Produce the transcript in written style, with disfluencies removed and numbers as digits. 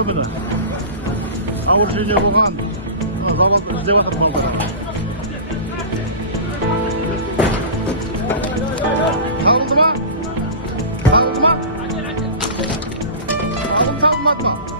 ғой міне. Ауыржене болған завод іздеп жатыр бұлға. Табылды ма? Табылды ма? Табылмады ма?